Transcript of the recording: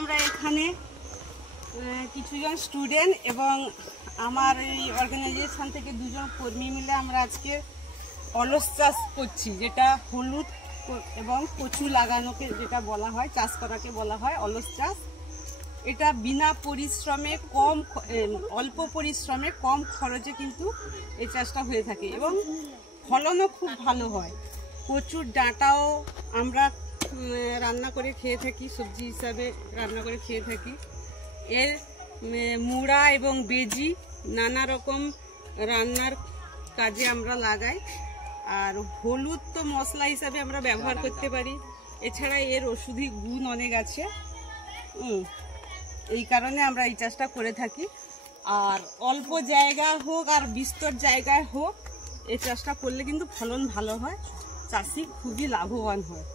আমরা এখানে কিছুজন স্টুডেন্ট এবং আমার এই অর্গানাইজেশন থেকে দুজন কর্মী মিলে আমরা আজকে অলস চাষ করছি, যেটা হলুদ এবং কচু লাগানোকে যেটা বলা হয়, চাষ করাকে বলা হয় অলস চাষ। এটা বিনা পরিশ্রমে অল্প পরিশ্রমে কম খরচে কিন্তু এই চাষটা হয়ে থাকে এবং ফলনও খুব ভালো হয়। কচুর ডাঁটাও আমরা রান্না করে খেয়ে থাকি, সবজি হিসাবে রান্না করে খেয়ে থাকি। এর মুড়া এবং বেজি নানা রকম রান্নার কাজে আমরা লাগাই। আর হলুদ তো মশলা হিসাবে আমরা ব্যবহার করতে পারি, এছাড়া এর ওষুধি গুণ অনেক আছে। এই কারণে আমরা এই চাষটা করে থাকি। আর অল্প জায়গা হোক আর বিস্তর জায়গায় হোক, এই চাষটা করলে কিন্তু ফলন ভালো হয়, চাষি খুবই লাভবান হয়।